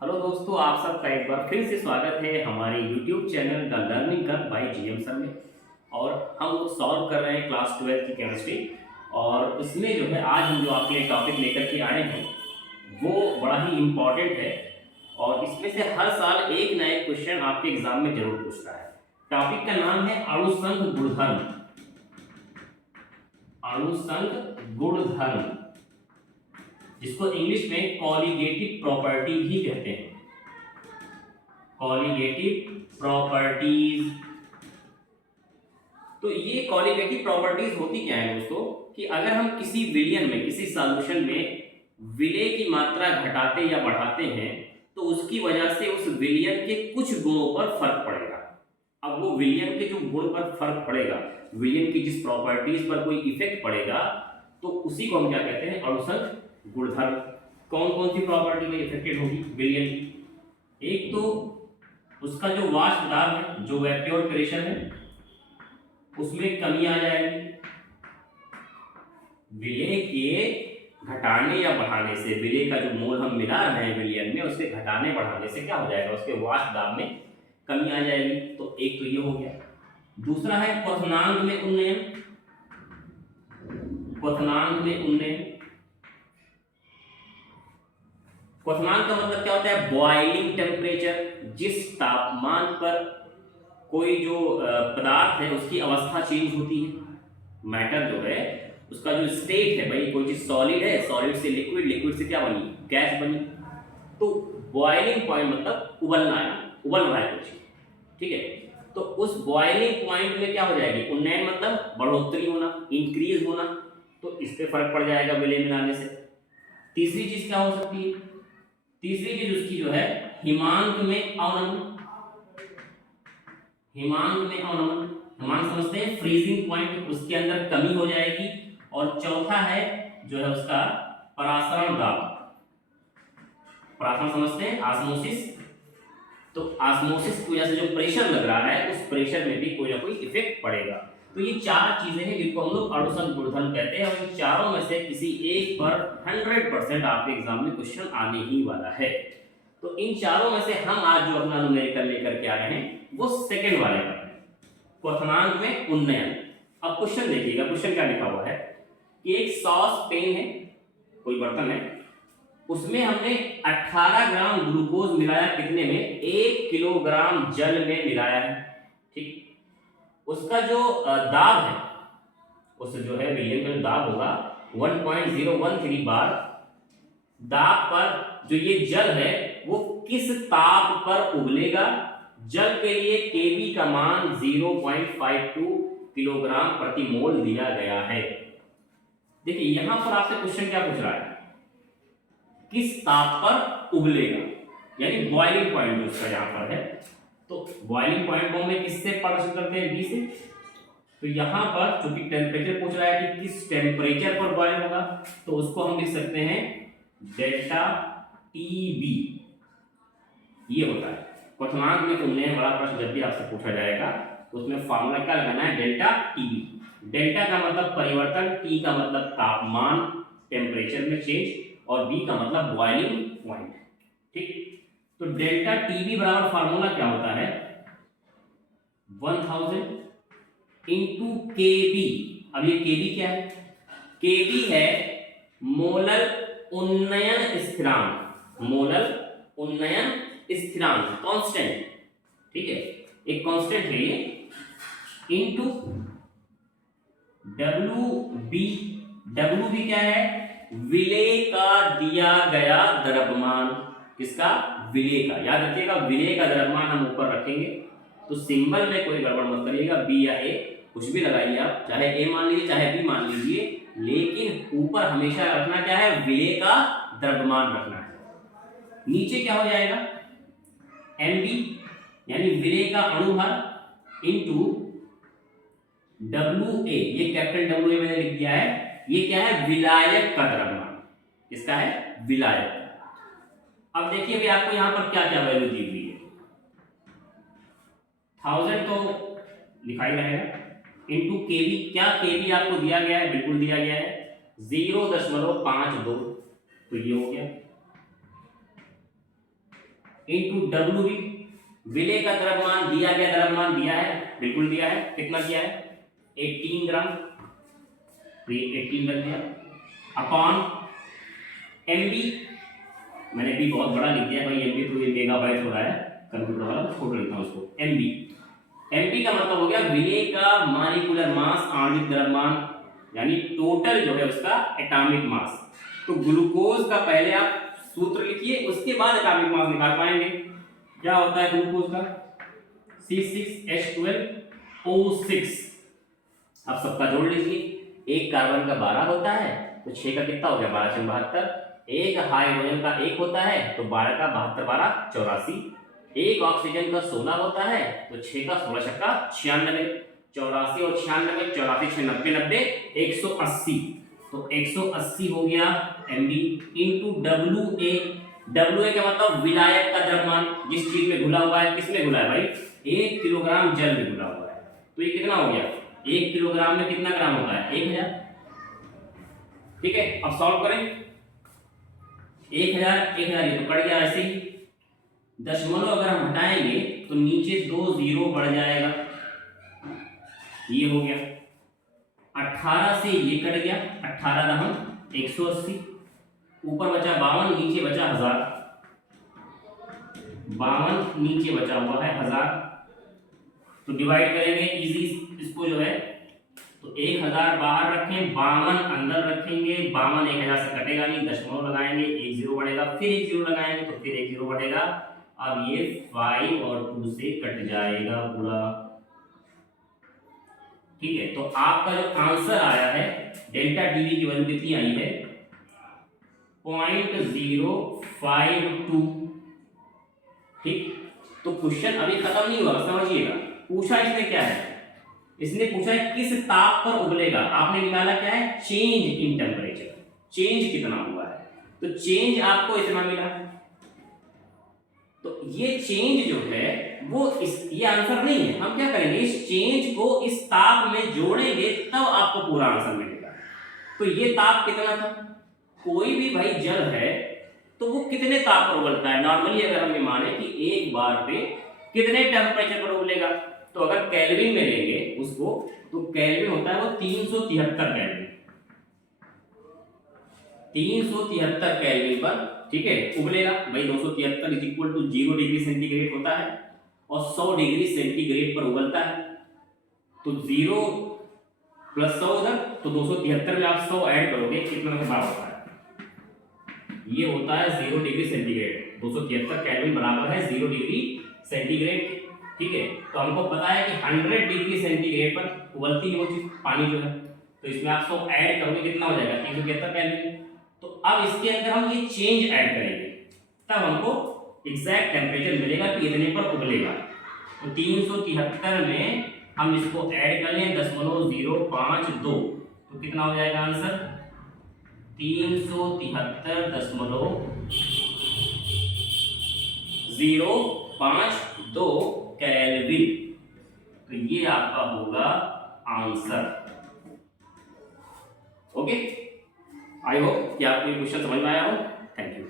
Hello दोस्तों, आप सबका एक बार फिर से स्वागत है हमारे YouTube channel the learning curve y GM sir में। और हम लोग सॉल्व कर रहे हैं क्लास 12 की केमिस्ट्री। और उसमें जो है आज हम जो आपके लिए टॉपिक लेकर के आए हैं वो बड़ा ही इम्पॉर्टेंट है। और इसमें से हर साल एक ना एक क्वेश्चन आपके एग्जाम में जरूर पूछता है। टॉपिक का नाम है अणुसंघ गुणधर्म। अणुसंघ गुणधर्म, जिसको इंग्लिश में कॉलिगेटिव प्रॉपर्टी भी कहते हैं। Colligative properties. तो ये कॉलिगेटिव प्रॉपर्टीज होती क्या है दोस्तों, कि अगर हम किसी विलयन में, किसी सॉल्यूशन में विलेय की मात्रा घटाते या बढ़ाते हैं तो उसकी वजह से उस विलयन के कुछ गुणों पर फर्क पड़ेगा। अब वो विलयन के जो गुण पर फर्क पड़ेगा, विलयन की जिस प्रॉपर्टीज पर कोई इफेक्ट पड़ेगा, तो उसी को हम क्या कहते हैं, अणुसंघ गुणधर्म। कौन कौन सी प्रॉपर्टी में इफेक्टेड होगी विलयन की? एक तो उसका जो वाष्प दाब है, जो वेपोराइजेशन है, उसमें कमी आ जाएगी। विलेय के घटाने या बढ़ाने से, विलेय का जो मोल हम मिला रहे हैं विलयन में, उसके घटाने बढ़ाने से क्या हो जाएगा, उसके वाष्प दाब में कमी आ जाएगी। तो एक तो ये हो गया। दूसरा है क्वथनांक में उन्नयन। क्वथनांक में उन्नयन, क्वथनांक का मतलब क्या होता है, बॉइलिंग टेम्परेचर। जिस तापमान पर कोई जो पदार्थ है उसकी अवस्था चेंज होती है, मैटर जो है उसका जो स्टेट है, भाई कोई चीज सॉलिड है, सॉलिड से लिक्विड, लिक्विड से क्या बनी, गैस बनी। तो बॉइलिंग पॉइंट मतलब उबलना है, उबल रहा है कुछ, ठीक है। तो उस बॉइलिंग पॉइंट में क्या हो जाएगी, उन्नयन मतलब बढ़ोतरी होना, इंक्रीज होना। तो इस पे फर्क पड़ जाएगा विलय मिलाने से। तीसरी चीज क्या हो सकती है, तीसरी चीज उसकी जो है हिमांक में अवनमन। हिमांक में अवनमन, हिमांक समझते हैं फ्रीजिंग पॉइंट, उसके अंदर कमी हो जाएगी। और चौथा है जो है उसका परासरण दाब। परासरण समझते हैं, ऑस्मोसिस। तो ऑस्मोसिस की वजह से जो प्रेशर लग रहा है, उस प्रेशर में भी कोई ना कोई इफेक्ट पड़ेगा। तो ये चार चीजें हैं जिनको हम लोग अणुसंघ गुणधर्म कहते हैं। और इन चारों में से किसी एक पर 100% आपके एग्जाम में क्वेश्चन आने ही वाला है। तो इन चारों में से हम आज जो अपना न्यूमेरिकल लेकर के आ रहे हैं वो सेकंड वाले पर है, क्वथनांक में उन्नयन। अब क्वेश्चन देखिएगा, क्वेश्चन क्या लिखा हुआ है कि एक सॉस पेन है, कोई बर्तन है, उसमें हमने 18 ग्राम ग्लूकोज मिलाया, कितने में, 1 किलोग्राम जल में मिलाया है, ठीक। उसका जो दाब है, उस जो है विलयन का जो दाब होगा 1.013 बार। दाब पर जो ये जल है वो किस ताप पर उबलेगा? जल के लिए केबी का मान 0.52 किलोग्राम प्रति मोल दिया गया है। देखिए यहां पर आपसे क्वेश्चन क्या पूछ रहा है, किस ताप पर उबलेगा, यानी बॉइलिंग पॉइंट जो उसका यहां पर है। तो बॉइलिंग पॉइंट को हमें किससे प्रदर्शित करते हैं, बी से। तो यहां पर चूंकि टेम्परेचर पूछ रहा है कि किस टेम्परेचर पर बॉयल होगा, तो उसको हम लिख सकते हैं डेल्टा टीबी। ये होता है क्वथनांक में उन्नयन वाला प्रश्न जब भी आपसे पूछा जाएगा तो उसमें फार्मूला क्या लगाना है, डेल्टा टीबी। डेल्टा का मतलब परिवर्तन, टी का मतलब तापमान, टेम्परेचर में चेंज, और बी का मतलब बॉइलिंग पॉइंट, ठीक। तो डेल्टा टीबी बराबर फार्मूला क्या होता है, 1000 इंटू केबी। अब ये केबी क्या है, केबी है मोलर उन्नयन स्थिरांक। मोलर उन्नयन स्थिरांक, कांस्टेंट, ठीक है, एक कांस्टेंट है ये, into W B. W B क्या है, विलेय का दिया गया द्रव्यमान। किसका, विलेय का। याद रखिएगा विलेय का द्रव्यमान हम ऊपर रखेंगे, तो सिंबल में कोई गड़बड़ मत करिएगा, बी या ए कुछ भी लगाइए आप, चाहे ए मान लीजिए चाहे बी मान लीजिए, लेकिन ऊपर हमेशा रखना क्या है, विलेय का द्रव्यमान रखना है। नीचे क्या हो जाएगा, एमबी यानी विलेय का अणुभार इंटू डब्ल्यू ए, ये कैपिटल डब्ल्यू ए मैंने लिख दिया है, ये क्या है, विलायक का द्रव्यमान। किसका है, विलायक। अब देखिए भी आपको यहां पर क्या क्या वैल्यू दी हुई है, 1000 तो लिखा ही रहेगा, इंटू केबी। क्या केबी आपको दिया गया है, बिल्कुल दिया गया है 0.52, तो ये हो गया इंटू डब्ल्यू बी। विलेय का द्रव्यमान दिया गया, द्रव्यमान दिया है, बिल्कुल दिया है, कितना दिया है 18 ग्राम, तो ये 18 रख दिया, अपॉन एमबी, मैंने भी बहुत बड़ा लिख दिया भाई, एमबी तो ये मेगाबाइट हो रहा है कंप्यूटर वाला, छोड़ लेता हूँ उसको, एमबी। एमपी का मतलब हो गया विलेय का मॉलिक्यूलर मास, आणविक द्रव्यमान, यानी टोटल जो है उसका एटॉमिक मास। तो ग्लूकोज का पहले आप सूत्र लिखिए, उसके बाद एटॉमिक मास निकाल पाएंगे। क्या होता है ग्लूकोज का C6H12O6। अब सबका जोड़ लीजिए, एक कार्बन का 12 होता है तो 6 का कितना हो गया 12×72, एक हाइड्रोजन का 1 होता है तो 12 का 72 12 84, एक ऑक्सीजन का 16 होता है तो 6 का 16 96, 84 और 96, 84 6 90 90 180, तो 180 हो गया MB into W A. W A का मतलब विलायक का द्रव्यमान, जिस चीज में घुला हुआ है, किसमें घुला है भाई 1 किलोग्राम जल में घुला हुआ है, तो ये कितना हो गया 1 किलोग्राम में कितना ग्राम होता है 1000। ठीक है, अब सॉल्व करें, 1000 ये तो कट गया ऐसे ही, दशमलव अगर हम हटाएंगे तो नीचे 2 जीरो बढ़ जाएगा, ये हो गया 18 से ये कट गया, 18 दहम 180, ऊपर बचा 52, नीचे बचा 1000, 52 नीचे बचा हुआ है 1000, तो डिवाइड करेंगे इजी इसको जो है, तो 1000 बाहर रखें, 52 अंदर रखेंगे, 52 1000 से कटेगा नहीं, दशमलव लगाएंगे, एक जीरो बढ़ेगा, फिर एक जीरो लगाएंगे तो फिर एक जीरो बढ़ेगा, अब ये 5 और 2 से कट जाएगा पूरा। ठीक है, तो आपका जो आंसर आया है डेल्टा टीवी की वैल्यू कितनी आई है 0.052। ठीक, तो क्वेश्चन अभी खत्म नहीं हुआ, समझिएगा। पूछा इसने क्या है, इसने पूछा है किस ताप पर उबलेगा, आपने निकाला क्या है चेंज इन टेम्परेचर, चेंज कितना हुआ है, तो चेंज आपको इतना मिला, तो ये चेंज जो है वो ये आंसर नहीं है, हम क्या करेंगे इस चेंज को इस ताप में जोड़ेंगे तब आपको पूरा आंसर मिलेगा। तो ये ताप कितना था, कोई भी भाई जल है तो वो कितने ताप पर उबलता है, नॉर्मली अगर हम ये माने कि एक बार पे कितने टेम्परेचर पर उबलेगा, तो अगर केल्विन में लेंगे उसको, तो केल्विन होता है वो 373 केल्विन, 373 केल्विन पर, ठीक है, उबलेगा भाई। 273 is equal to 0 degree centigrade होता है और 100 डिग्री सेंटीग्रेड पर उबलता है, तो 0 प्लस 100 उधर, तो 273 में आप 100 ऐड करोगे कितना बार होता है, ये होता है 0 डिग्री सेंटीग्रेड, 273 केल्विन बराबर है 0 डिग्री सेंटीग्रेड। ठीक है, तो हमको पता है कि 100 डिग्री सेंटीग्रेड पर उबलती है वो चीज पानी जो है, तो इसमें आप 100 ऐड करोगे कितना हो जाएगा 373 केल्विन। तो अब इसके अंदर हम ये चेंज ऐड करेंगे तब हमको एग्जैक्ट टेम्परेचर मिलेगा कि इतने पर उबलेगा। तो 373 में हम इसको ऐड कर लें 0.052, तो कितना हो जाएगा आंसर 373.052 केल्विन, तो ये आपका होगा आंसर। ओके, आई होप कि आपको ये क्वेश्चन समझ में आया हो। Thank you.